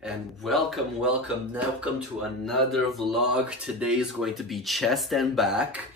And welcome to another vlog. Today is going to be chest and back.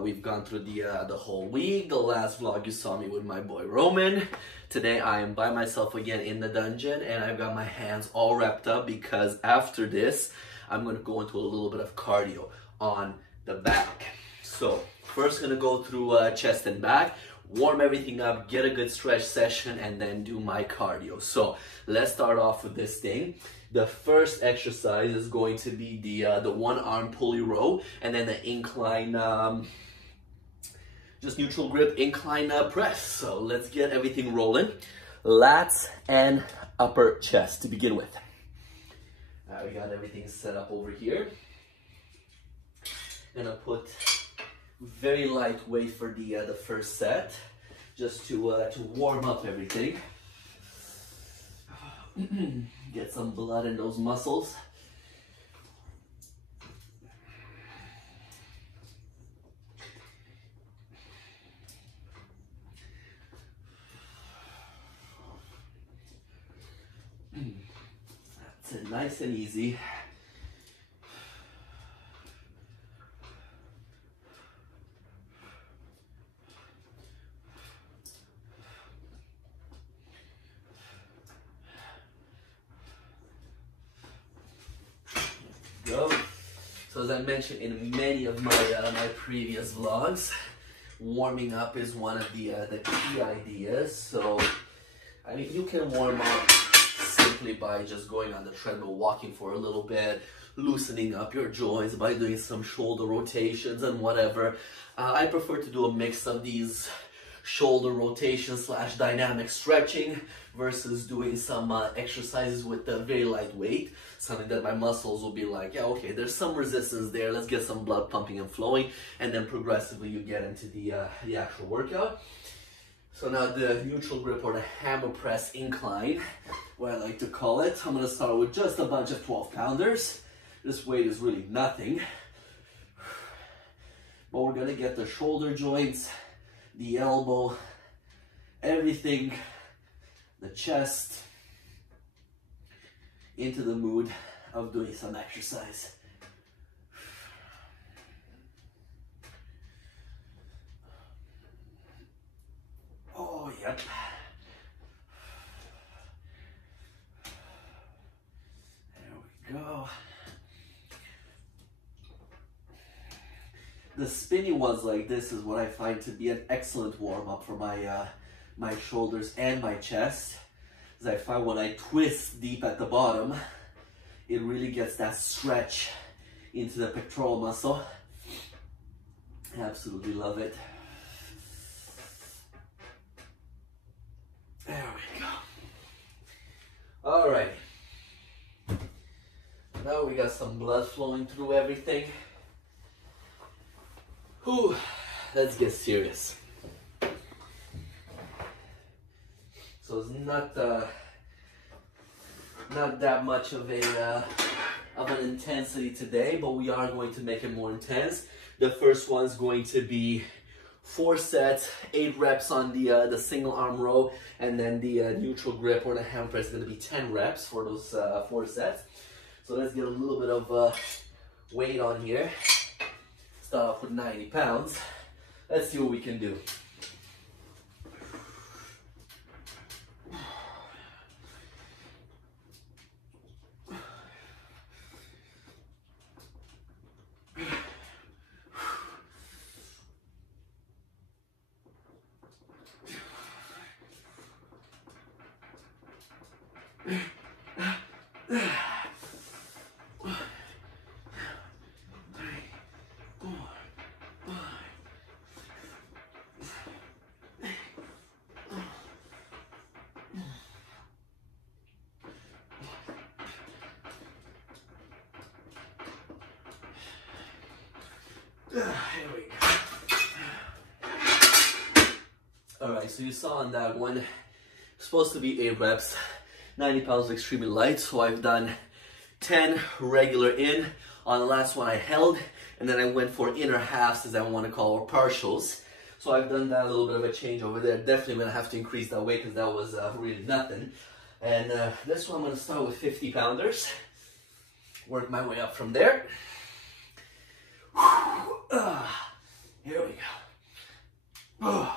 We've gone through the whole week. The last vlog you saw me with my boy Roman. Today I am by myself again in the dungeon, and I've got my hands all wrapped up because after this I'm going to go into a little bit of cardio on the back. So first gonna go through chest and back, warm everything up, get a good stretch session, and then do my cardio. So let's start off with this thing. The first exercise is going to be the one arm pulley row, and then the incline, just neutral grip incline press. So let's get everything rolling. Lats and upper chest to begin with. We got everything set up over here. Gonna put very light weight for the first set, just to warm up everything. Get some blood in those muscles. That's it, nice and easy. So as I mentioned in many of my my previous vlogs, warming up is one of the key ideas. So I mean, you can warm up simply by just going on the treadmill, walking for a little bit, loosening up your joints by doing some shoulder rotations and whatever. I prefer to do a mix of these shoulder rotations / dynamic stretching versus doing some exercises with very light weight, something that my muscles will be like, yeah, okay, there's some resistance there, let's get some blood pumping and flowing, and then progressively you get into the actual workout. So now the neutral grip or the hammer press incline, what I like to call it. I'm going to start with just a bunch of 12-pounders. This weight is really nothing, but we're going to get the shoulder joints, the elbow, everything, the chest, into the mood of doing some exercise. Oh, yep. There we go. The spinny ones like this is what I find to be an excellent warm-up for my my shoulders and my chest. As I find when I twist deep at the bottom, it really gets that stretch into the pectoral muscle. Absolutely love it. There we go. All right. Now we got some blood flowing through everything. Whew, let's get serious. So it's not that much of an intensity today, but we are going to make it more intense. The first one's going to be 4 sets, 8 reps on the single arm row, and then the neutral grip or the hammer press is going to be 10 reps for those 4 sets. So let's get a little bit of weight on here. Start off with 90 pounds. Let's see what we can do. Here we go. Alright, so you saw on that one, supposed to be 8 reps, 90 pounds extremely light, so I've done 10 regular in. On the last one I held, and then I went for inner halves, as I want to call, or partials. So I've done that, a little bit of a change over there. Definitely gonna have to increase that weight because that was really nothing. And this one I'm going to start with 50 pounders. Work my way up from there. Here we go.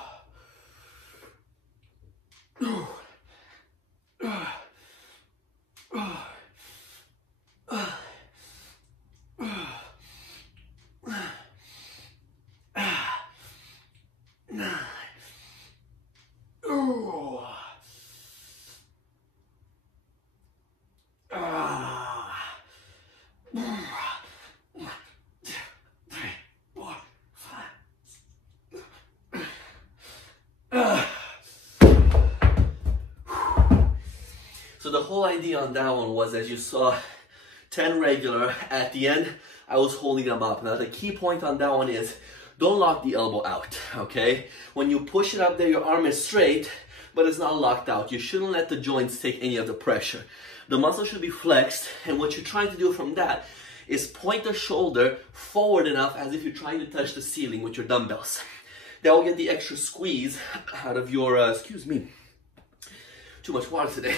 So the whole idea on that one was, as you saw, 10 regular. At the end, I was holding them up. Now the key point on that one is, don't lock the elbow out, okay? When you push it up there, your arm is straight, but it's not locked out. You shouldn't let the joints take any of the pressure. The muscle should be flexed, and what you're trying to do from that is point the shoulder forward enough as if you're trying to touch the ceiling with your dumbbells. That will get the extra squeeze out of your, excuse me, too much water today.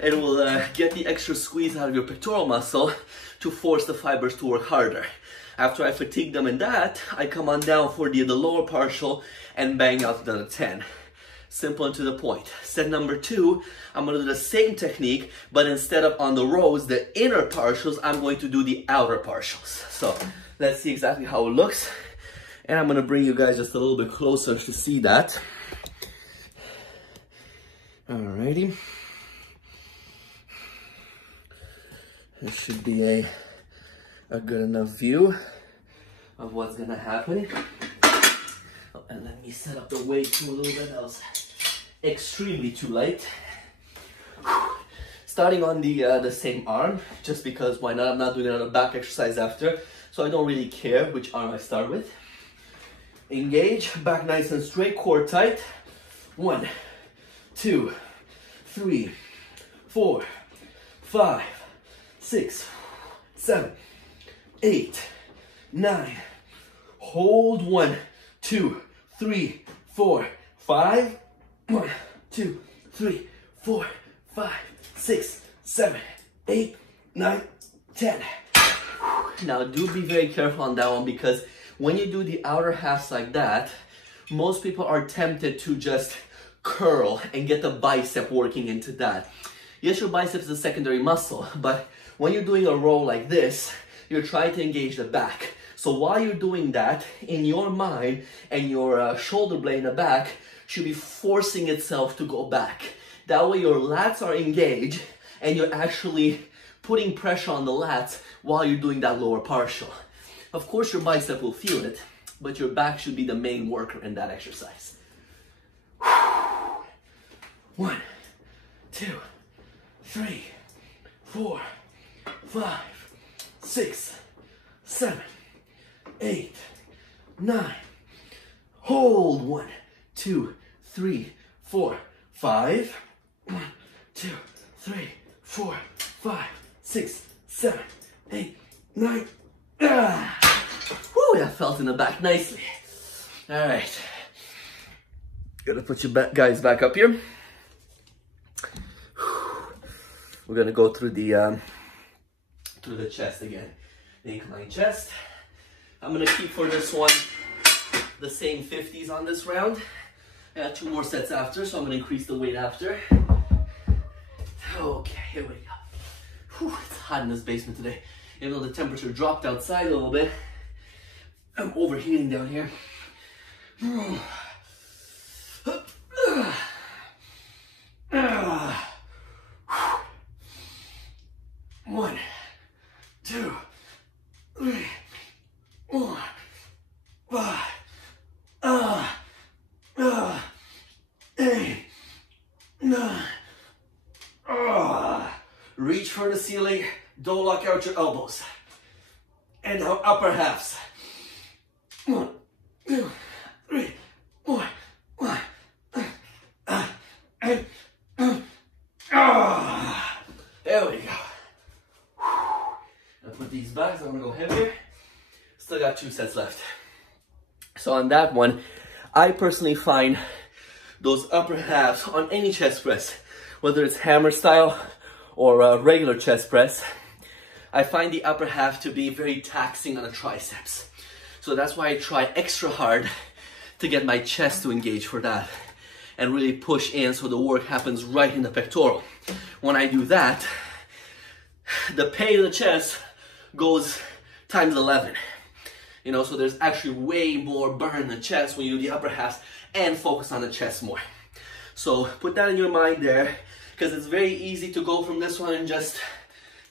It will get the extra squeeze out of your pectoral muscle to force the fibers to work harder. After I fatigue them in that, I come on down for the lower partial and bang out another 10. Simple and to the point. Set number 2, I'm going to do the same technique, but instead of on the rows, the inner partials, I'm going to do the outer partials. So let's see exactly how it looks. And I'm going to bring you guys just a little bit closer to see that. Alrighty. This should be a good enough view of what's going to happen. Oh, and let me set up the weight too a little bit. That was extremely too light. Starting on the same arm, just because why not? I'm not doing another back exercise after, so I don't really care which arm I start with. Engage, back nice and straight, core tight. 1, 2, 3, 4, 5, 6, 7, 8, 9. Hold 1, 2, 3, 4, 5. 1, 2, 3, 4, 5, 6, 7, 8, 9, 10. Now do be very careful on that one, because when you do the outer halves like that, most people are tempted to just curl and get the bicep working into that. Yes, your biceps is a secondary muscle, but when you're doing a row like this, you're trying to engage the back. So while you're doing that, in your mind and your shoulder blade in the back should be forcing itself to go back. That way your lats are engaged and you're actually putting pressure on the lats while you're doing that lower partial. Of course, your bicep will feel it, but your back should be the main worker in that exercise. 1, 2, 3, 4, 5, 6, 7, 8, 9. Hold 1, 2, 3, 4, 5. 1, 2, 3, 4, 5, 6, 7, 8, 9. Woo, that felt in the back nicely. All right. Gotta put you guys back up here. We're gonna go through the chest again. The incline chest. I'm gonna keep for this one the same 50s on this round. I got 2 more sets after, so I'm gonna increase the weight after. Okay, here we go. Whew, it's hot in this basement today. Even though the temperature dropped outside a little bit, I'm overheating down here. 1, 2, 3, 4, 5, 8, 9. Reach for the ceiling. Don't lock out your elbows. And now upper halves. 1, 2, 3, 4, 5. There we go. I'll put these back, so I'm gonna go heavier. Still got 2 sets left. So on that one, I personally find those upper halves on any chest press whether it's hammer style or a regular chest press, I find the upper half to be very taxing on the triceps. So that's why I try extra hard to get my chest to engage for that and really push in so the work happens right in the pectoral. When I do that, the pain in the chest goes times 11. You know, so there's actually way more burn in the chest when you do the upper half and focus on the chest more. So put that in your mind there, because it's very easy to go from this one and just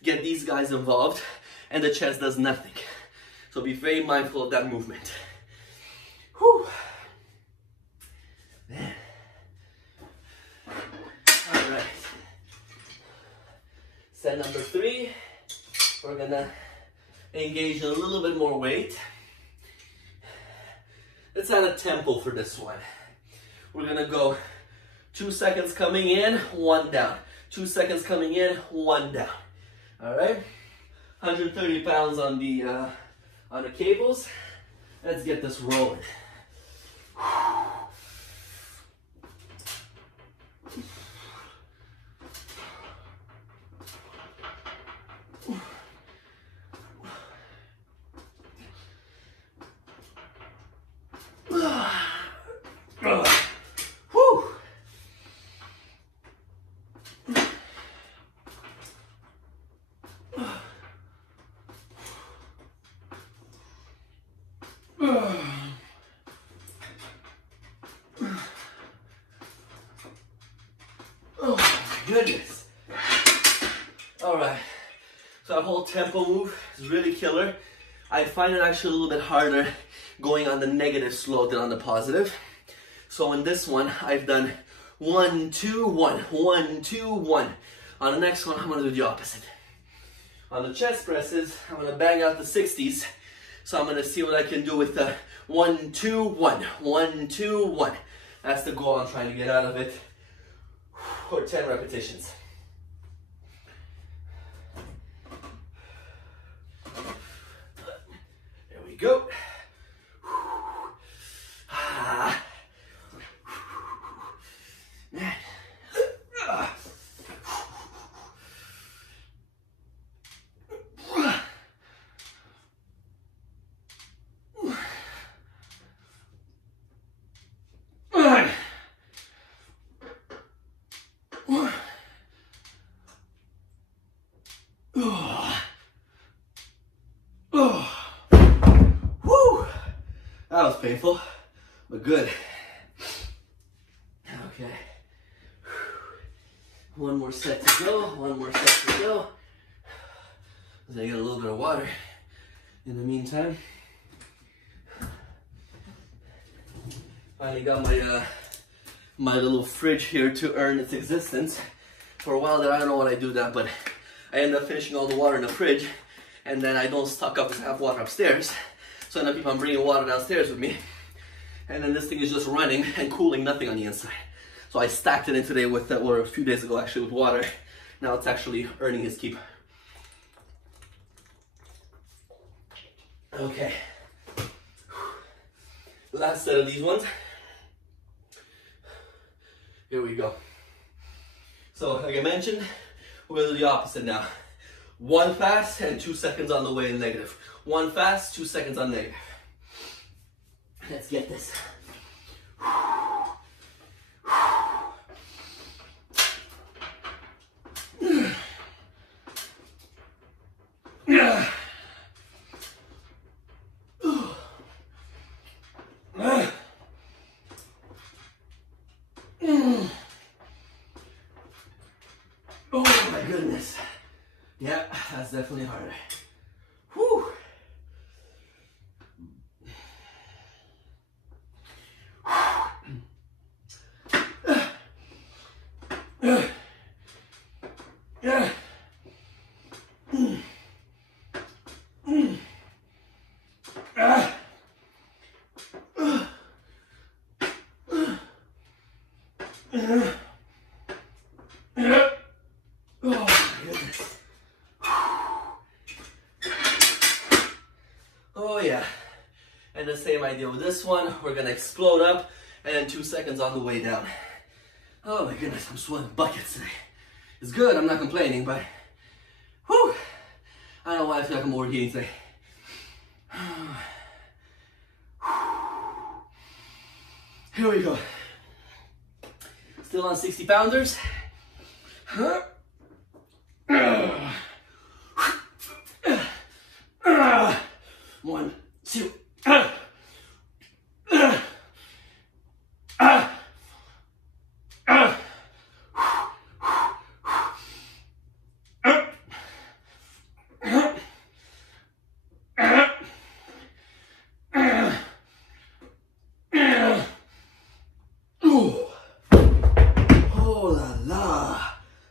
get these guys involved and the chest does nothing. So be very mindful of that movement. Whew. Man. All right. Set number 3, we're gonna engage in a little bit more weight. Let's add a tempo for this one. We're gonna go 2 seconds coming in, 1 down. 2 seconds coming in, 1 down. All right, 130 pounds on the cables. Let's get this rolling. Oh my goodness. All right, so that whole tempo move is really killer. I find it actually a little bit harder going on the negative slope than on the positive. So in this one, I've done 1, 2, 1, 1, 2, 1. On the next one, I'm gonna do the opposite. On the chest presses, I'm gonna bang out the 60s. So I'm gonna see what I can do with the 1, 2, 1, 1, 2, 1. That's the goal I'm trying to get out of it. For 10 repetitions. There we go. Man. That was painful, but good. Okay. One more set to go, one more set to go. I get a little bit of water in the meantime. Finally got my little fridge here to earn its existence. For a while there, I don't know what I do that, but I end up finishing all the water in the fridge, and then I don't stock up because I have water upstairs. So I end up bringing water downstairs with me, and then this thing is just running and cooling, nothing on the inside. So I stacked it in today with, or a few days ago actually, with water. Now it's actually earning its keep. Okay. Last set of these ones. Here we go. So like I mentioned, we're gonna do the opposite now. 1 fast and 2 seconds on the way in negative. 1 fast, 2 seconds on negative. Let's get this. Oh my goodness. Yeah, that's definitely harder. Whew. Oh yeah, and the same idea with this one. We're gonna explode up and then 2 seconds on the way down. Oh my goodness, I'm sweating buckets today. It's good, I'm not complaining, but whew, I don't know why I feel like I'm overheating today. Here we go. Still on 60 pounders. 1, 2.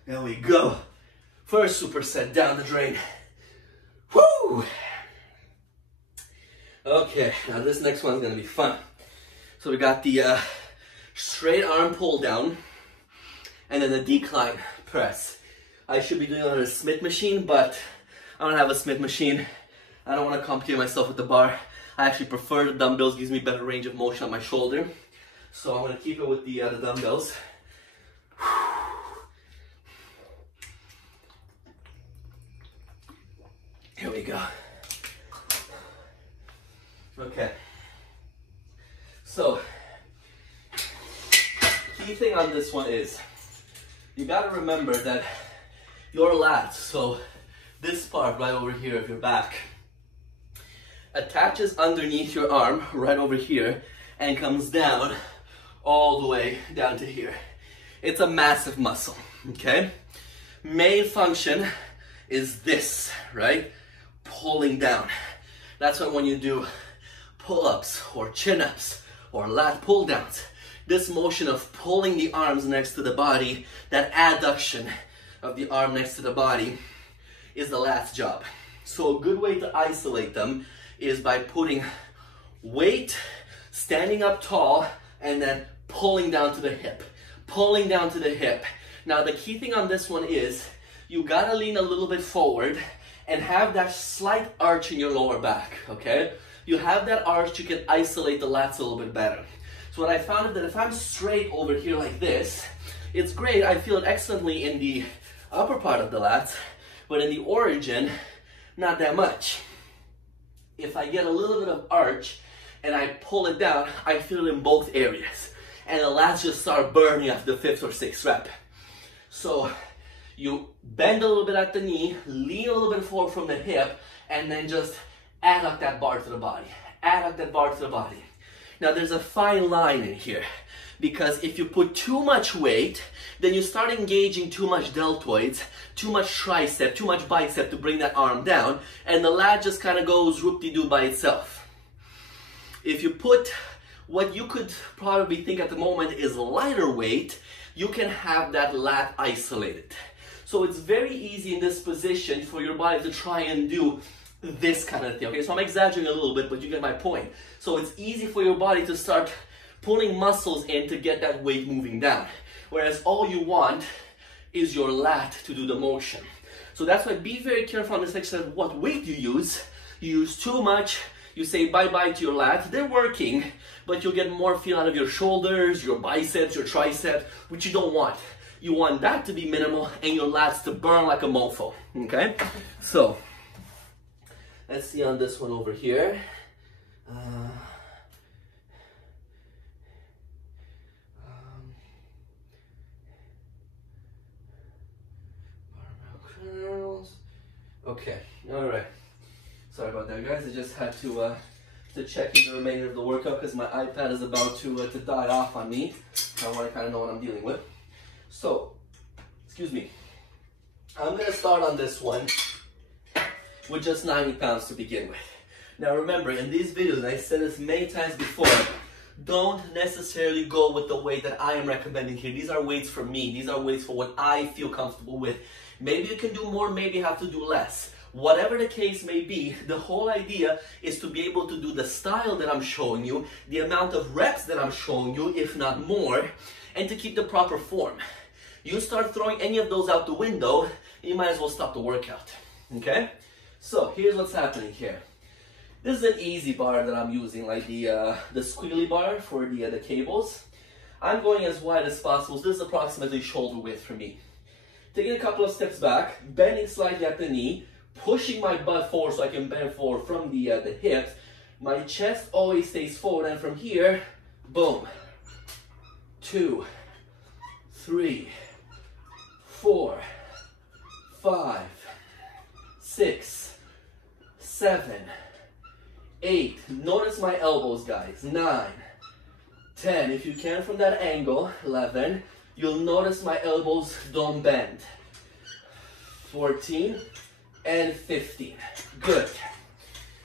There we go. First superset down the drain. Woo! Okay, now this next one's gonna be fun. So we got the straight arm pull down and then the decline press. I should be doing it on a Smith machine, but I don't have a Smith machine. I don't want to complicate myself with the bar. I actually prefer the dumbbells, gives me better range of motion on my shoulder. So I'm gonna keep it with the dumbbells. Here we go. Okay. So, key thing on this one is, you gotta remember that your lats, so this part right over here of your back, attaches underneath your arm right over here and comes down all the way down to here. It's a massive muscle, okay? Main function is this, right? Pulling down. That's why when you do pull-ups or chin-ups or lat pull-downs, this motion of pulling the arms next to the body, that adduction of the arm next to the body, is the lat's job. So a good way to isolate them is by putting weight, standing up tall, and then pulling down to the hip. Pulling down to the hip. Now the key thing on this one is, you gotta lean a little bit forward and have that slight arch in your lower back, okay? You have that arch, you can isolate the lats a little bit better. So what I found is that if I'm straight over here like this, it's great, I feel it excellently in the upper part of the lats, but in the origin, not that much. If I get a little bit of arch and I pull it down, I feel it in both areas. And the lats just start burning after the 5th or 6th rep. So you bend a little bit at the knee, lean a little bit forward from the hip, and then just adduct that bar to the body. Adduct that bar to the body. Now there's a fine line in here, because if you put too much weight, then you start engaging too much deltoids, too much tricep, too much bicep to bring that arm down, and the lat just kind of goes whoop-de-doo by itself. If you put what you could probably think at the moment is lighter weight, you can have that lat isolated. So it's very easy in this position for your body to try and do this kind of thing, okay? So I'm exaggerating a little bit, but you get my point. So it's easy for your body to start pulling muscles in to get that weight moving down. Whereas all you want is your lat to do the motion. So that's why be very careful on this exercise of what weight you use. You use too much, you say bye-bye to your lat. They're working, but you'll get more feel out of your shoulders, your biceps, your triceps, which you don't want. You want that to be minimal and your lats to burn like a mofo, okay? So, let's see on this one over here. Okay, all right. Sorry about that, guys. I just had to check in the remainder of the workout because my iPad is about to die off on me. I want to kind of know what I'm dealing with. So, excuse me. I'm going to start on this one with just 90 pounds to begin with. Now remember, in these videos, and I said this many times before, don't necessarily go with the weight that I am recommending here. These are weights for me. These are weights for what I feel comfortable with. Maybe you can do more, maybe you have to do less. Whatever the case may be, the whole idea is to be able to do the style that I'm showing you, the amount of reps that I'm showing you, if not more, and to keep the proper form. You start throwing any of those out the window, you might as well stop the workout, okay? So here's what's happening here. This is an easy bar that I'm using, like the squiggly bar for the cables. I'm going as wide as possible. So this is approximately shoulder width for me. Taking a couple of steps back, bending slightly at the knee, pushing my butt forward so I can bend forward from the hips. My chest always stays forward, and from here, boom. 2, 3, 4, 5, 6, 7, 8. Notice my elbows, guys. 9, 10. If you can from that angle, 11. You'll notice my elbows don't bend. 14 and 15. Good.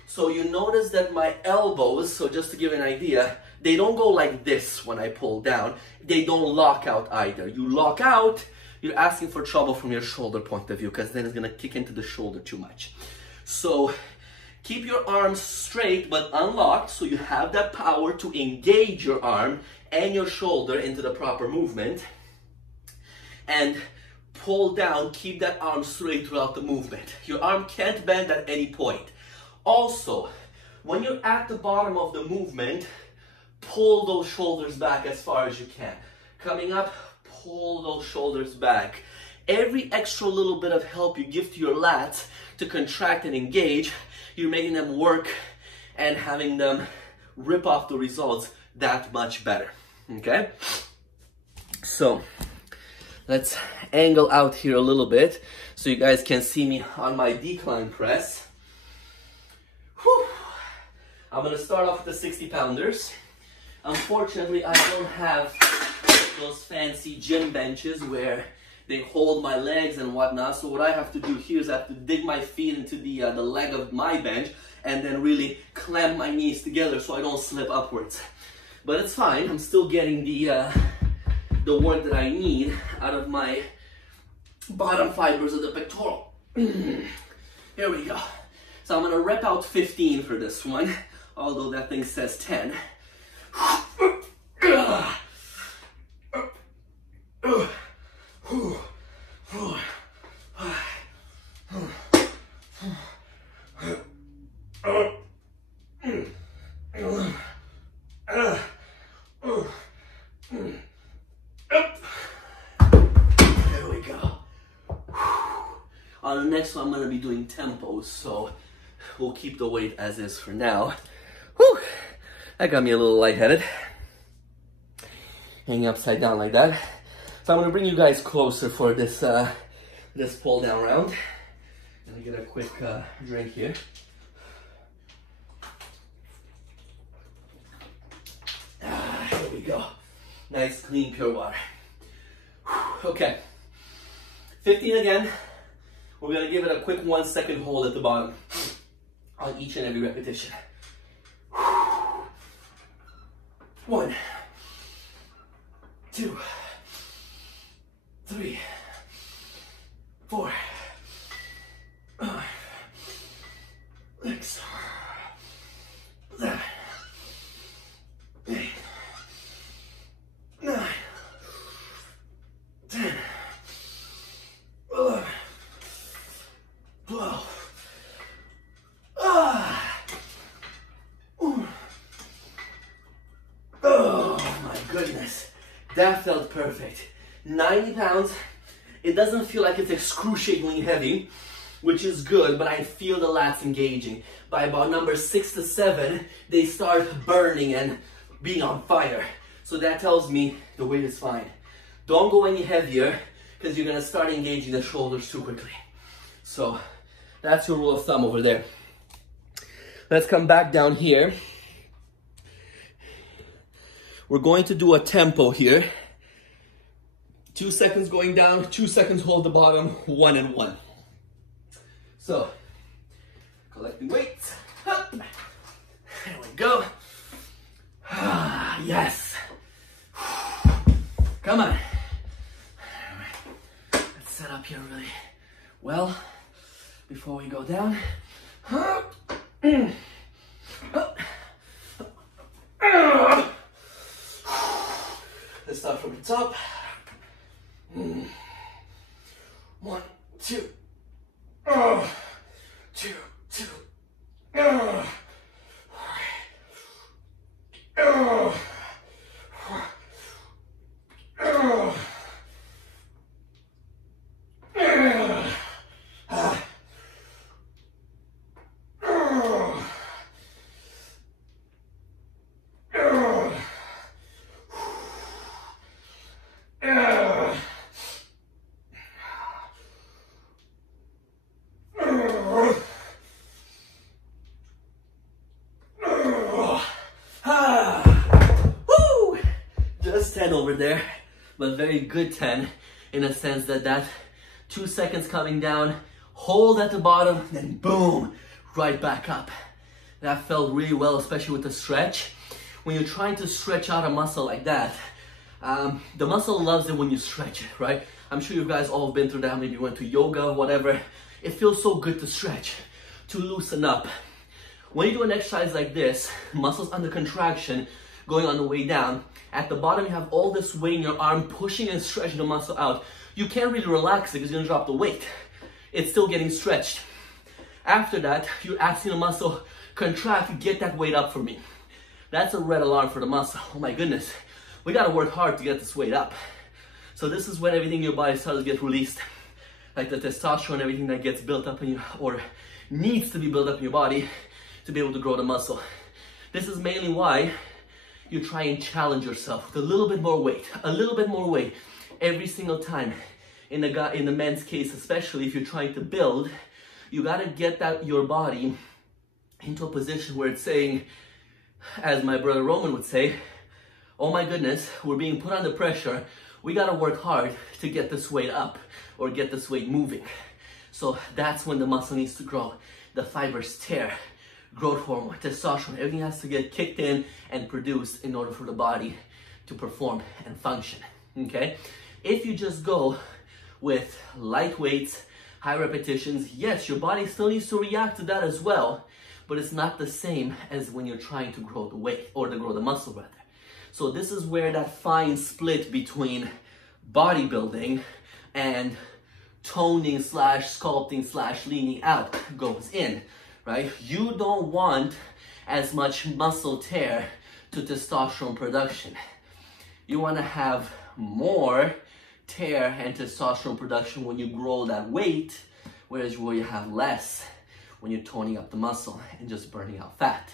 So you notice that my elbows, so just to give an idea, they don't go like this when I pull down. They don't lock out either. You lock out, you're asking for trouble from your shoulder point of view, because then it's gonna kick into the shoulder too much. So keep your arms straight but unlocked, so you have that power to engage your arm and your shoulder into the proper movement. And pull down, keep that arm straight throughout the movement. Your arm can't bend at any point. Also, when you're at the bottom of the movement, pull those shoulders back as far as you can. Coming up, pull those shoulders back. Every extra little bit of help you give to your lats to contract and engage, you're making them work and having them rip off the results that much better, okay? So, let's angle out here a little bit so you guys can see me on my decline press. Whew. I'm gonna start off with the 60 pounders. Unfortunately, I don't have those fancy gym benches where they hold my legs and whatnot. So what I have to do here is I have to dig my feet into the leg of my bench and then really clamp my knees together so I don't slip upwards. But it's fine. I'm still getting the work that I need out of my bottom fibers of the pectoral. Here we go. So I'm gonna rep out 15 for this one, although that thing says 10. On the next one, I'm going to be doing tempos, so we'll keep the weight as is for now. Whew, that got me a little lightheaded. Hanging upside down like that. So I'm going to bring you guys closer for this this pull down round. Let me get a quick drink here. Here we go. Nice, clean, pure water. Whew, okay. 15 again. We're gonna give it a quick 1 second hold at the bottom on each and every repetition. 1, 2, 3, 4, 5, 6, 7, 8, 9, 10, 11, 12. Oh my goodness. That felt perfect. 90 pounds. It doesn't feel like it's excruciatingly heavy, which is good, but I feel the lats engaging. By about number 6 to 7, they start burning and being on fire. So that tells me the weight is fine. Don't go any heavier because you're gonna start engaging the shoulders too quickly. So that's your rule of thumb over there. Let's come back down here. We're going to do a tempo here. 2 seconds going down, 2 seconds hold the bottom, 1 and 1. So, collecting weights. Up. There we go. Ah, yes. Come on. Let's set up here really well before we go down. Let's start from the top. 1, 2. 2, 2. 3, Over there, but very good 10 in a sense that 2 seconds coming down, hold at the bottom, then boom, right back up. That felt really well, especially with the stretch. When you're trying to stretch out a muscle like that, the muscle loves it when you stretch it, right? I'm sure you guys all have been through that. Maybe you went to yoga, whatever. It feels so good to stretch, to loosen up. When you do an exercise like this, muscles under contraction, going on the way down, at the bottom you have all this weight in your arm pushing and stretching the muscle out. You can't really relax it because you're gonna drop the weight. It's still getting stretched. After that, you're asking the muscle, contract, get that weight up for me. That's a red alarm for the muscle. Oh my goodness, we gotta work hard to get this weight up. So this is when everything in your body starts to get released. Like the testosterone, everything that gets built up in you, or needs to be built up in your body to be able to grow the muscle. This is mainly why you try and challenge yourself with a little bit more weight every single time. In the men's case, especially if you're trying to build, you gotta get your body into a position where it's saying, as my brother Roman would say, oh my goodness, we're being put under pressure. We gotta work hard to get this weight up or get this weight moving. So that's when the muscle needs to grow. The fibers tear. Growth hormone, testosterone, everything has to get kicked in and produced in order for the body to perform and function, okay? If you just go with light weights, high repetitions, yes, your body still needs to react to that as well, but it's not the same as when you're trying to grow the weight, or to grow the muscle rather. So this is where that fine split between bodybuilding and toning / sculpting / leaning out goes in. Right? You don't want as much muscle tear to testosterone production. You want to have more tear and testosterone production when you grow that weight, whereas where you have less when you're toning up the muscle and just burning out fat.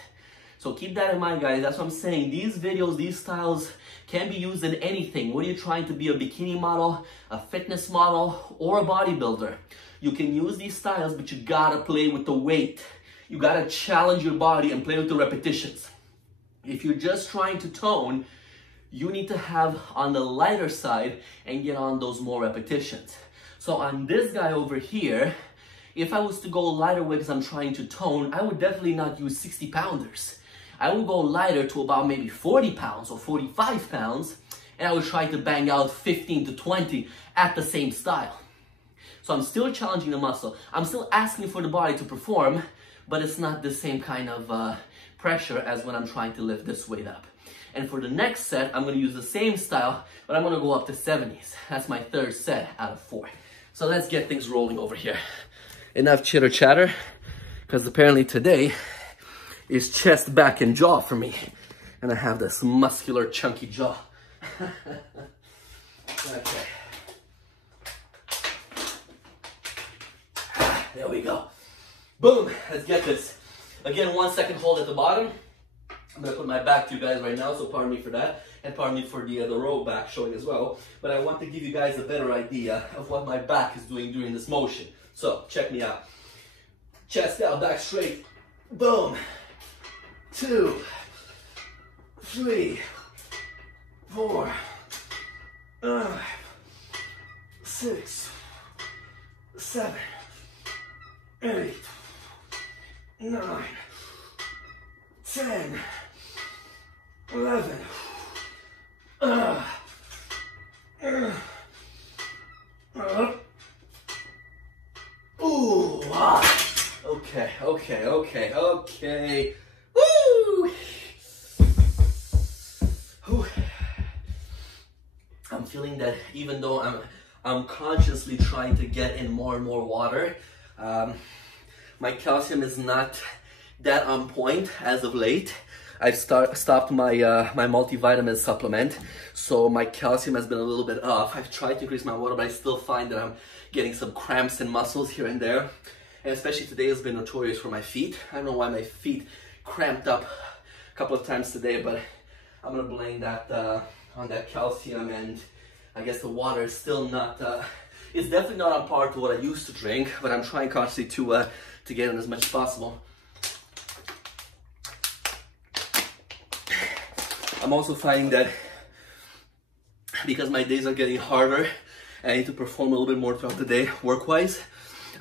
So keep that in mind, guys. That's what I'm saying. These videos, these styles can be used in anything. Whether you're trying to be a bikini model, a fitness model, or a bodybuilder, you can use these styles, but you gotta play with the weight. You gotta challenge your body and play with the repetitions. If you're just trying to tone, you need to have on the lighter side and get on those more repetitions. So on this guy over here, if I was to go lighter weight because I'm trying to tone, I would definitely not use 60 pounders. I would go lighter to about maybe 40 pounds or 45 pounds, and I would try to bang out 15 to 20 at the same style. So I'm still challenging the muscle. I'm still asking for the body to perform, but it's not the same kind of pressure as when I'm trying to lift this weight up. And for the next set, I'm gonna use the same style, but I'm gonna go up to 70s. That's my third set out of 4. So let's get things rolling over here. Enough chitter chatter, because apparently today is chest, back, and jaw for me. And I have this muscular, chunky jaw. Okay. There we go. Boom, let's get this. Again, 1 second hold at the bottom. I'm gonna put my back to you guys right now, so pardon me for that, and pardon me for the row back showing as well. But I want to give you guys a better idea of what my back is doing during this motion. So, check me out. Chest out, back straight. Boom. 2, 3, 4, 5, 6, 7, 8, 9, 10, 11. Ooh, wow. Okay. Woo! Whew. I'm feeling that even though I'm consciously trying to get in more and more water, my calcium is not that on point as of late. I've stopped my my multivitamin supplement, so my calcium has been a little bit off. I've tried to increase my water, but I still find that I'm getting some cramps in muscles here and there. And especially today has been notorious for my feet. I don't know why my feet cramped up a couple of times today, but I'm gonna blame that on that calcium, and I guess the water is still not, it's definitely not on par to what I used to drink, but I'm trying constantly to get in as much as possible. I'm also finding that because my days are getting harder and I need to perform a little bit more throughout the day work-wise,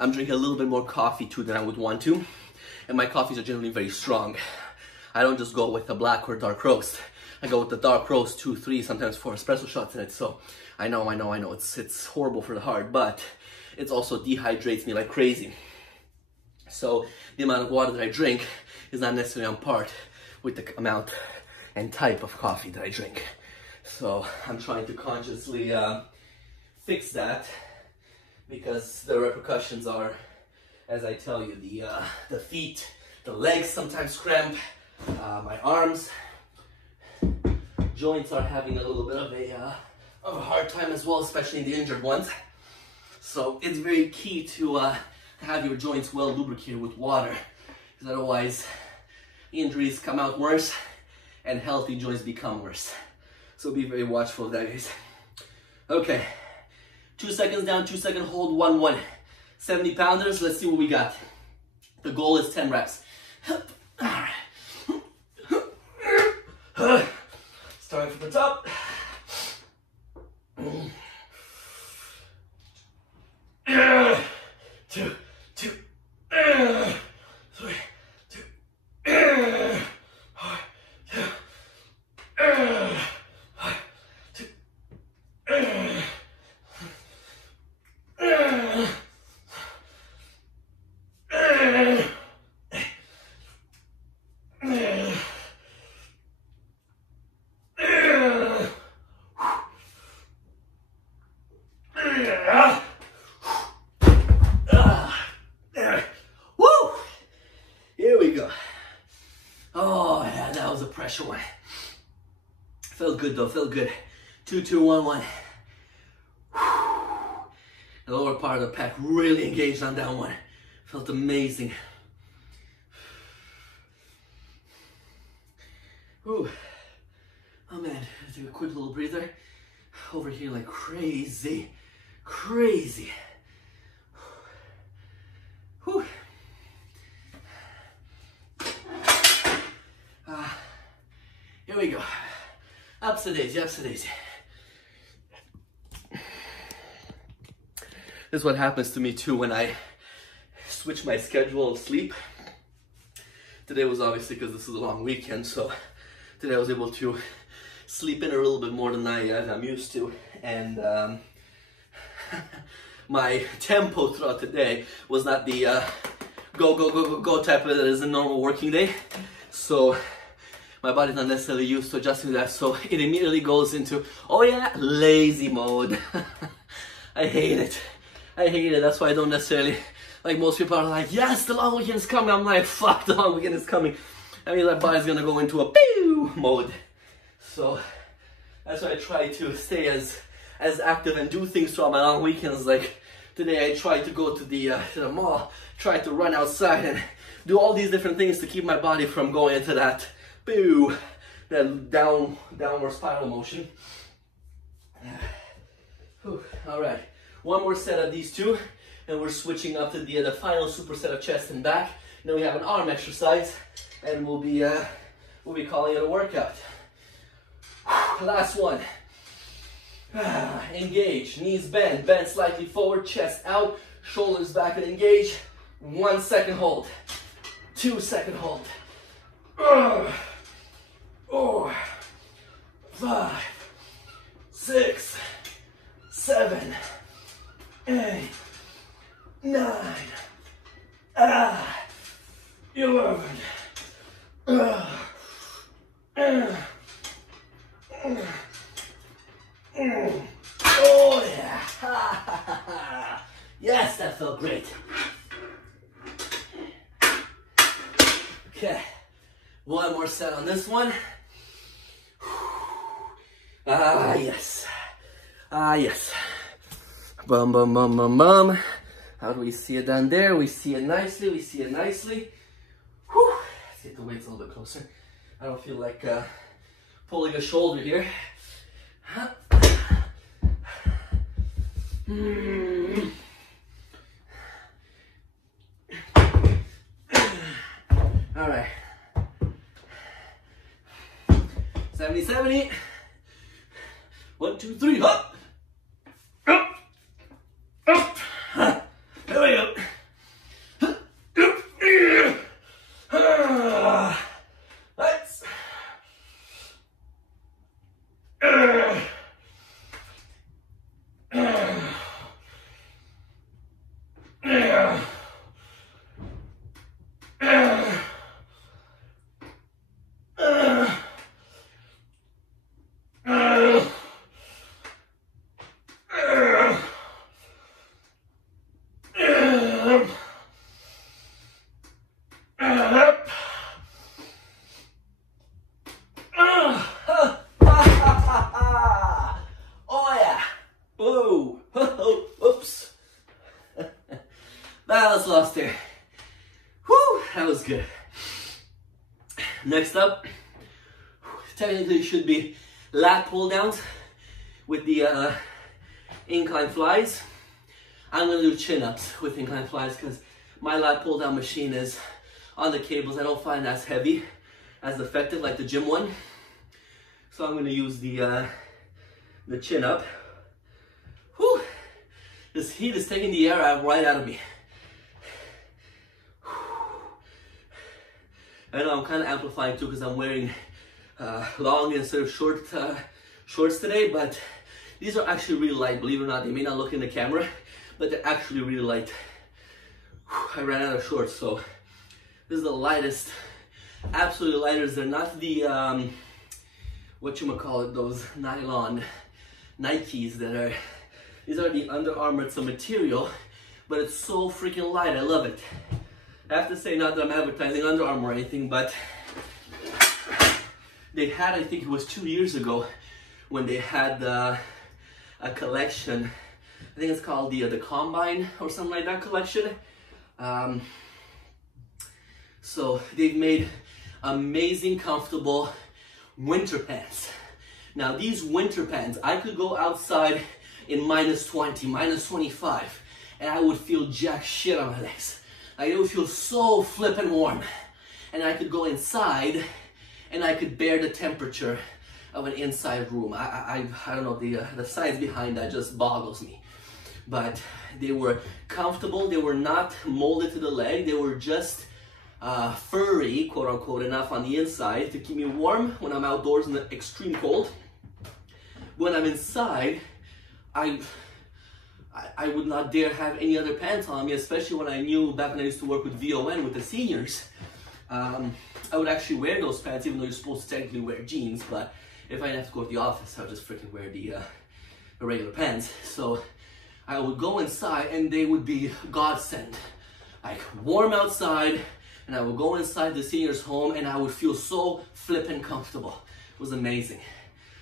I'm drinking a little bit more coffee too than I would want to, and my coffees are generally very strong. I don't just go with the black or dark roast. I go with the dark roast, 2, 3, sometimes 4 espresso shots in it. So I know, it's horrible for the heart, but it also dehydrates me like crazy. So the amount of water that I drink is not necessarily on par with the amount and type of coffee that I drink. So I'm trying to consciously fix that, because the repercussions are, as I tell you, the feet, the legs sometimes cramp, my arms, joints are having a little bit of a hard time as well, especially in the injured ones. So it's very key to have your joints well lubricated with water, because otherwise injuries come out worse and healthy joints become worse. So be very watchful of that, guys. Okay, 2 seconds down, 2 second hold, 1, 1. 70 pounders, let's see what we got. The goal is 10 reps. All right. Starting from the top. 2, 2, 3, 2, 4, 2, one. Felt good though, felt good. 2, 2, 1, 1. The lower part of the pec really engaged on that one. Felt amazing. Whew. Oh man, let's take a quick little breather. Over here like crazy, crazy. Whew. Here we go. Ups a daisy, ups a daisy. This is what happens to me too when I switch my schedule of sleep. Today was obviously because this is a long weekend, so today I was able to sleep in a little bit more than I'm used to, and my tempo throughout the day was not the go, go, go, go, go type of it as a normal working day. So my body's not necessarily used to adjusting to that, so it immediately goes into, oh yeah, lazy mode. I hate it. I hate it. That's why I don't necessarily, like most people are like, yes, the long weekend is coming. I'm like, fuck, the long weekend is coming. I mean, my body's gonna go into a pew mode. So that's why I try to stay as active and do things throughout my long weekends. Like today I tried to go to the mall, tried to run outside and do all these different things to keep my body from going into that boo, that downward spiral motion. All right, one more set of these two, and we're switching up to the final superset of chest and back. Then we have an arm exercise, and we'll be calling it a workout. Last one. Engage, knees bend, bend slightly forward, chest out, shoulders back and engage. 1 second hold, 2 second hold. 4, 5, 6, 7, 8, 9, 11. Oh yeah! Yes, that felt great. Okay, One more set on this one. Ah, yes. Ah, yes. Bum, bum, bum, bum, bum. How do we see it down there? We see it nicely. We see it nicely. Whew. Let's get the weights a little bit closer. I don't feel like pulling a shoulder here. All right. 70-70. 1, 2, 3, up. Up. Up. There we go. Let's. Oops. Balance lost there. Whew, that was good. Next up, technically should be lat pull downs with the incline flies. I'm gonna do chin ups with incline flies because my lat pull down machine is on the cables. I don't find as heavy, as effective like the gym one. So I'm gonna use the chin up. Whew. This heat is taking the air right out of me. I know I'm kind of amplifying too because I'm wearing long instead of short shorts today, but these are actually really light. Believe it or not, they may not look in the camera, but they're actually really light. I ran out of shorts, so this is the lightest, absolutely lightest. They're not the whatchamacallit, those nylon Nikes that are, these are the Under Armour. It's a material, but it's so freaking light. I love it. I have to say, not that I'm advertising Under Armour or anything, but they had, I think it was 2 years ago, when they had a collection. I think it's called the Combine or something like that collection. So they've made amazing, comfortable winter pants. Now these winter pants, I could go outside in -20, -25, and I would feel jack shit on my legs. Like, it would feel so flippin' warm. And I could go inside and I could bear the temperature of an inside room. I don't know, the science behind that just boggles me. But they were comfortable, they were not molded to the leg, they were just furry, quote unquote, enough on the inside to keep me warm when I'm outdoors in the extreme cold. When I'm inside, I would not dare have any other pants on me, especially when I knew back when I used to work with VON with the seniors. I would actually wear those pants, even though you're supposed to technically wear jeans. But if I didn't have to go to the office, I would just freaking wear the regular pants. So I would go inside and they would be godsend. Like, warm outside, and I would go inside the senior's home and I would feel so flippin' comfortable. It was amazing.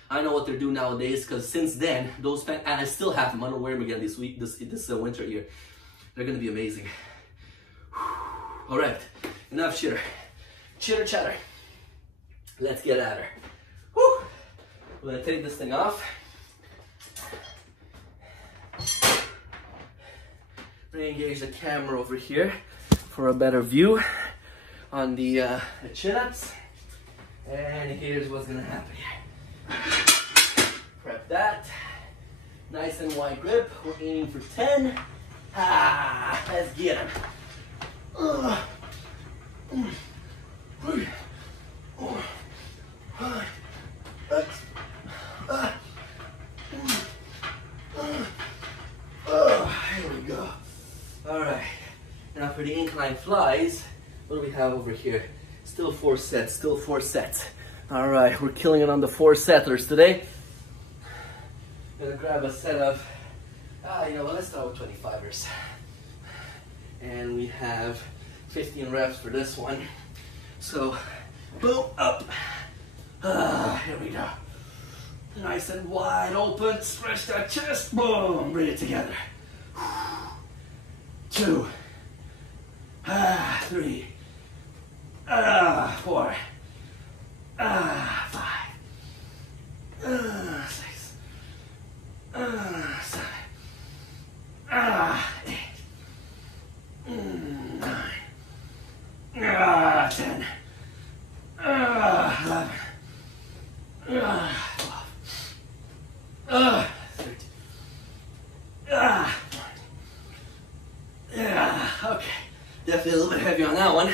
I know what they're doing nowadays, because since then, those pants, and I still have them, I'm gonna wear them again this winter here. They're gonna be amazing. All right, enough chitter chatter. Let's get at her. Whew. I'm gonna take this thing off. Re-engage the camera over here for a better view on the chin-ups. And here's what's gonna happen here. Prep that. Nice and wide grip. We're aiming for 10. Ah, let's get him. Here we go. All right. Now for the incline flies, what do we have over here? Still 4 sets, still 4 sets. All right, we're killing it on the 4 setters today. Gonna grab a set of, you know what, let's start with 25ers. And we have 15 reps for this one. So Boom, up. Here we go. Nice and wide open. Stretch that chest. Boom. Bring it together. 2. 3. 4. 5. 6. 7. 8. 9. 10. 11. 12. 13. Yeah, okay. Definitely a little bit heavy on that one.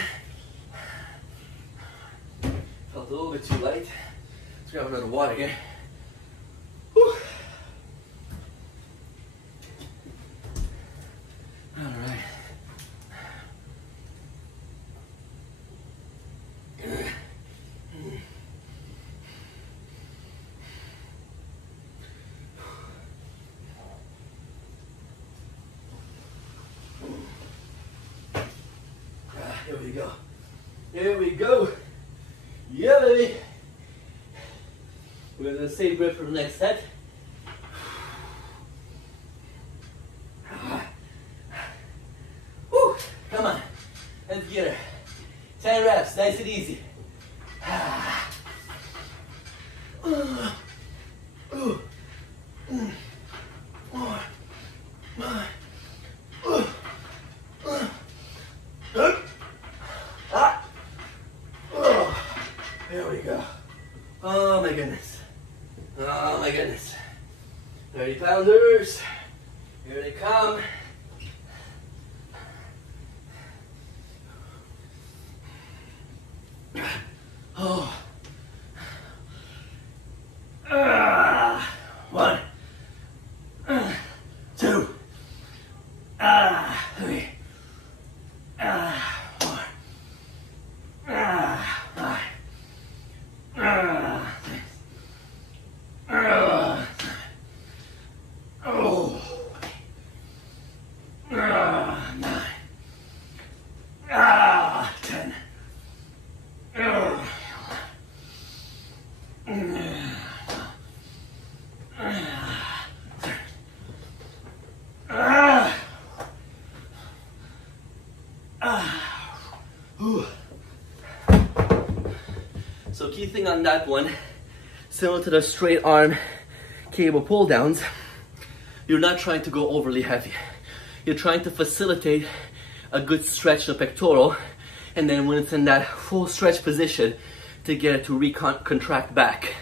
Felt a little bit too light. Let's grab another water here. Whew. All right. Here we go. Here we go. Yeah, baby. We're gonna save breath for the next set. Woo! Come on. Let's get her. 10 reps, nice and easy. There we go. Oh my goodness. Oh my goodness. 30 pounders. Here they come. Oh. 1. 2. 3. 4. 5. 6. Oh. 9. 10. So key thing on that one, similar to the straight arm cable pull downs, you're not trying to go overly heavy. You're trying to facilitate a good stretch of the pectoral, and then when it's in that full stretch position, to get it to contract back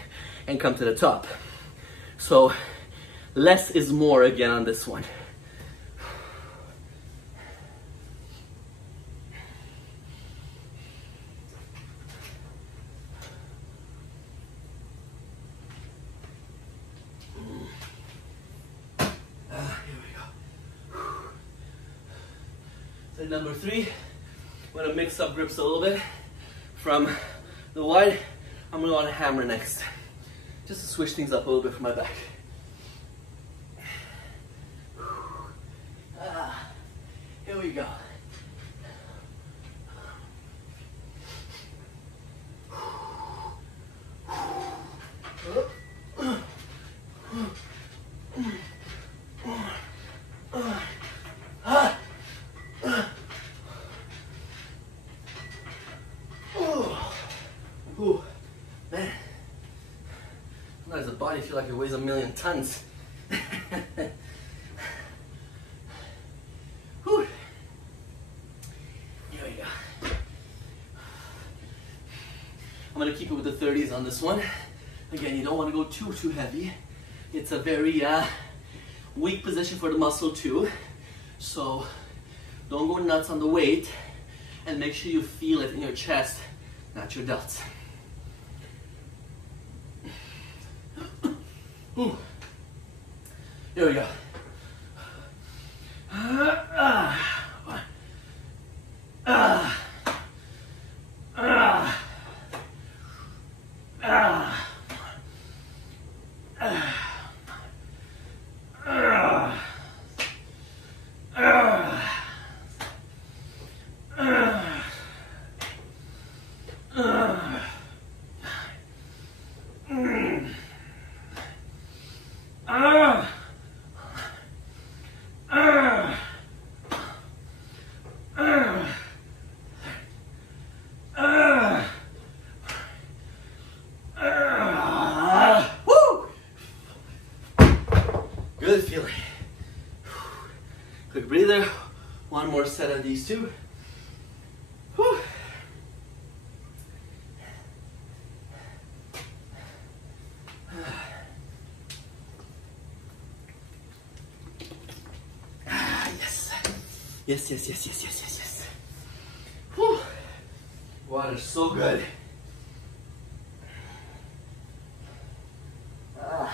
and come to the top. So less is more again on this one. So number 3, I'm gonna mix up grips a little bit. From the wide, I'm gonna want to hammer next, just to switch things up a little bit for my back. Here we go. Man, sometimes the body feels like it weighs 1,000,000 tons. Whew. Here we go. I'm gonna keep it with the 30s on this one. Again, you don't want to go too heavy. It's a very weak position for the muscle too. So don't go nuts on the weight, and make sure you feel it in your chest, not your delts. Ooh. Here we go. 1. 2. Quick breather. One more set of these two. Whew. Yes. Yes, yes, yes, yes, yes, yes, yes. Whew. Water's so good. All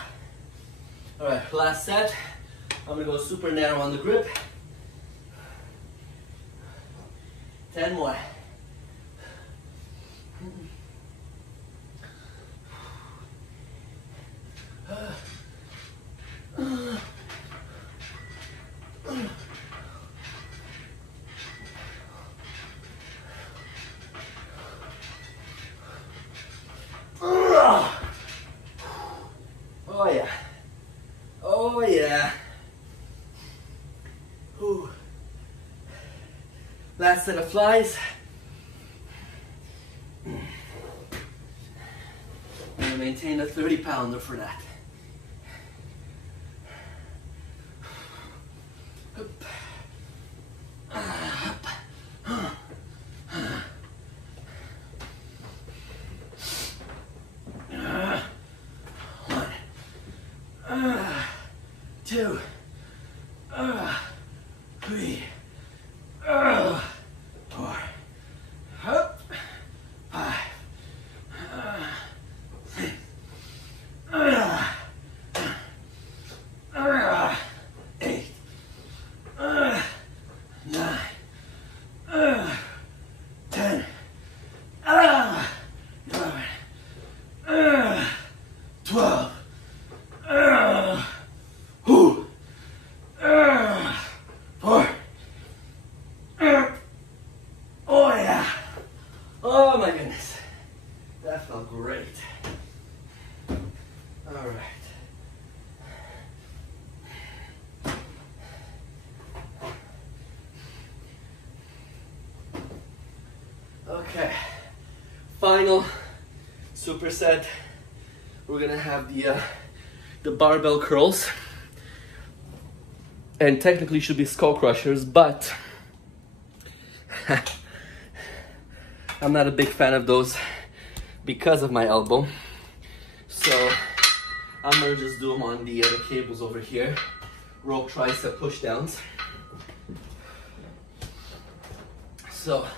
right, last set. I'm gonna go super narrow on the grip. 10 more. Oh yeah. Oh yeah. Whew. Last set of flies. I'm gonna maintain a 30-pounder for that. Up. Up. 2, 3, 4, up, 5, 6, 8, 9, 10, 11, 12. Whew. 4. Oh yeah. Oh my goodness. That felt great. All right. Okay. Final superset. We're gonna have the barbell curls. And technically should be skull crushers, but I'm not a big fan of those because of my elbow. So I'm gonna just do them on the cables over here. Rope tricep push downs. So I'm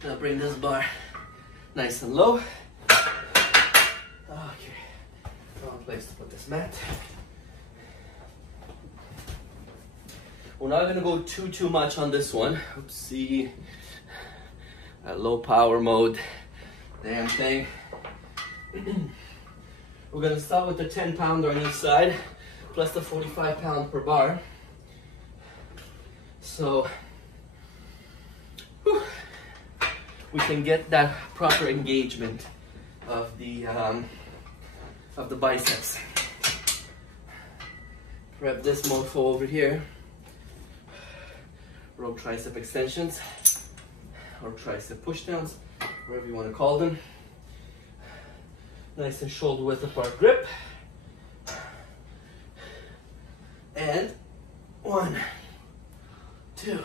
gonna bring this bar nice and low. Okay, wrong place to put this mat. We're not gonna go too much on this one. Oopsie. Low power mode. Damn thing. We're gonna start with the 10-pounder on each side, plus the 45-pound per bar. So whew, we can get that proper engagement of the biceps. Grab this mofo over here. Rope tricep extensions, or tricep push downs, whatever you want to call them. Nice and shoulder width apart grip. And 1, 2,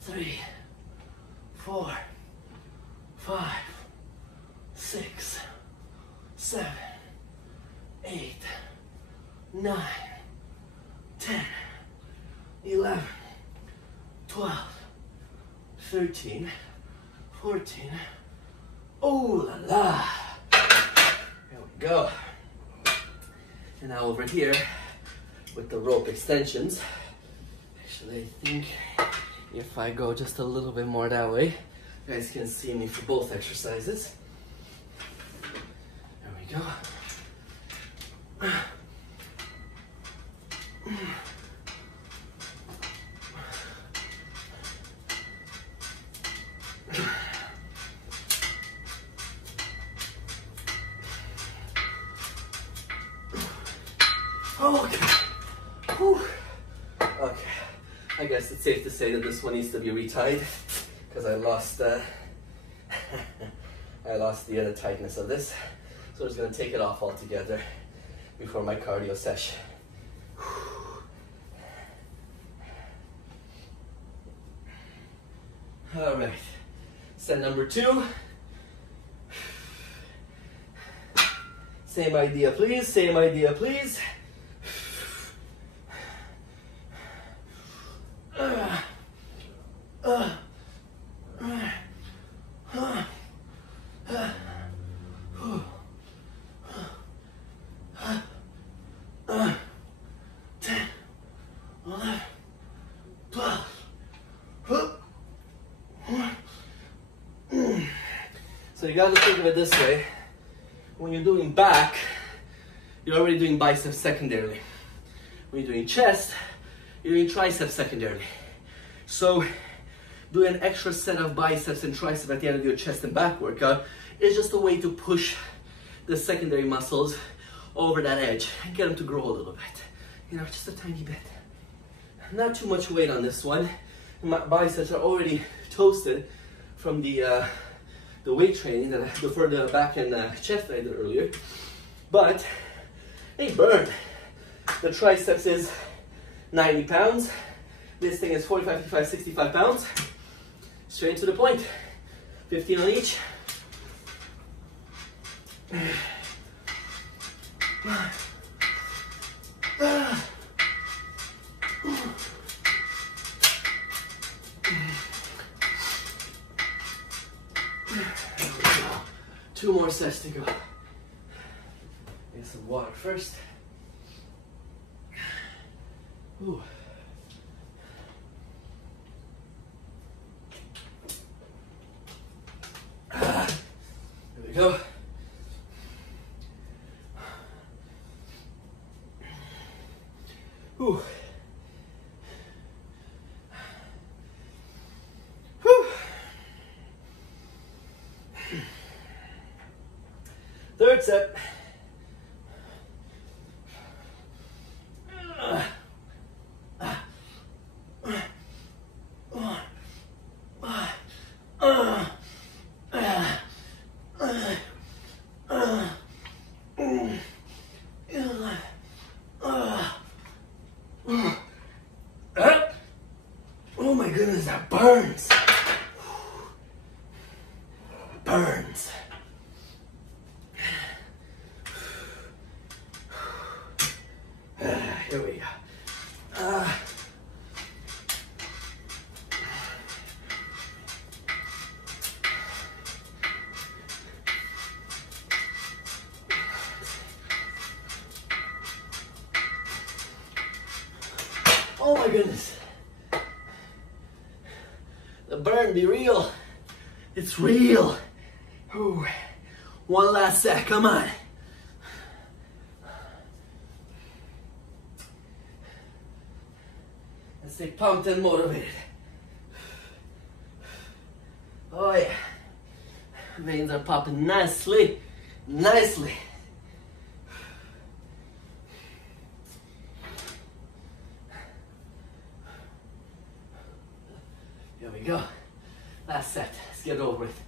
3, 4, 5, 6, 7, 8, 9, 10, 11, 12, 13, 14. Oh la la. There we go. And now over here with the rope extensions. Actually, I think if I go just a little bit more that way, you guys can see me for both exercises. There we go. Okay. Whew. Okay. I guess it's safe to say that this one needs to be retied because I lost the tightness of this. So I'm just gonna take it off altogether before my cardio session. All right, set number 2. Same idea, please. Same idea, please. So you got to think of it this way. When you're doing back, you're already doing biceps secondarily. When you're doing chest, you're doing triceps secondarily. So doing an extra set of biceps and triceps at the end of your chest and back workout is just a way to push the secondary muscles over that edge and get them to grow a little bit. You know, just a tiny bit. Not too much weight on this one. My biceps are already toasted from the weight training that for the back and chest I did earlier. But they burn. The triceps is 90 pounds. This thing is 45, 55, 65 pounds. Straight to the point. 15 on each. Two more sets to go. Get some water first. Ooh. There we go. Ooh. Third set. Oh my goodness, that burns. Burns. Here we go. Oh my goodness. The burn be real. It's real. Ooh. One last set, come on. Let's stay pumped and motivated. Oh yeah. Veins are popping nicely, nicely. Here we go. Last set. Let's get it over with.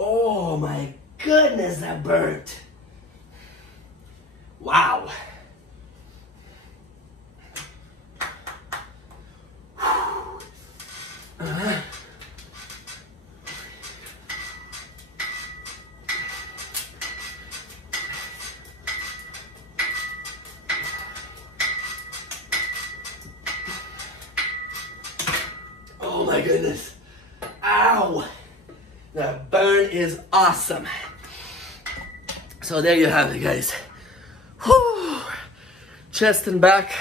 Oh my goodness, that burnt. Wow. Oh my goodness. Ow. That burn is awesome. So there you have it, guys. Whew. Chest and back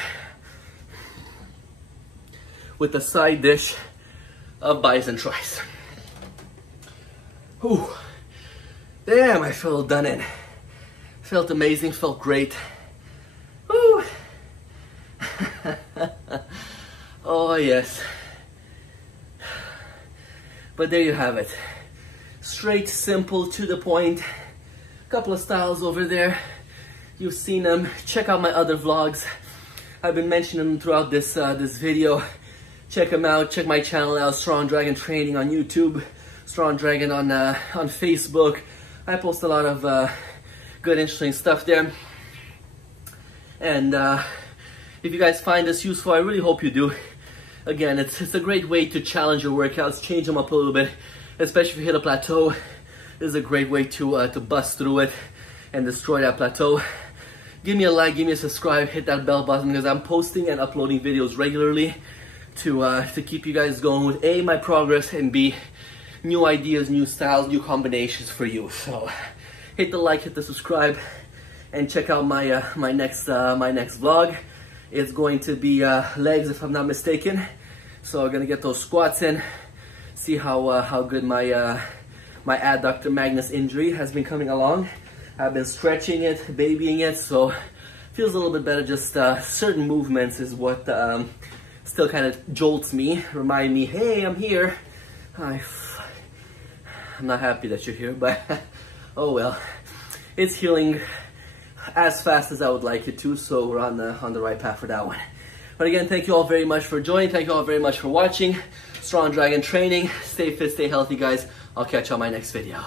with the side dish of biceps and triceps. Whew. Damn, I feel done in. Felt amazing, felt great. Whew. Oh yes. But there you have it. Straight, simple, to the point. Couple of styles over there. You've seen them. Check out my other vlogs. I've been mentioning them throughout this this video. Check them out. Check my channel out, Strong Dragon Training on YouTube, Strong Dragon on Facebook. I post a lot of good, interesting stuff there. And if you guys find this useful, I really hope you do. Again, it's a great way to challenge your workouts, change them up a little bit, especially if you hit a plateau. This is a great way to bust through it and destroy that plateau. Give me a like, give me a subscribe, hit that bell button, because I'm posting and uploading videos regularly to keep you guys going with A, my progress, and B, new ideas, new styles, new combinations for you. So hit the like, hit the subscribe, and check out my my next vlog. It's going to be legs, if I'm not mistaken. So I'm gonna get those squats in, see how good my my adductor magnus injury has been coming along. I've been stretching it, babying it, so feels a little bit better. Just certain movements is what still kind of jolts me, remind me, hey, I'm here. I'm not happy that you're here, but oh well. It's healing as fast as I would like it to, so we're on the right path for that one. But again, thank you all very much for joining. Thank you all very much for watching. Strong Dragon Training. Stay fit, stay healthy, guys. I'll catch you on my next video.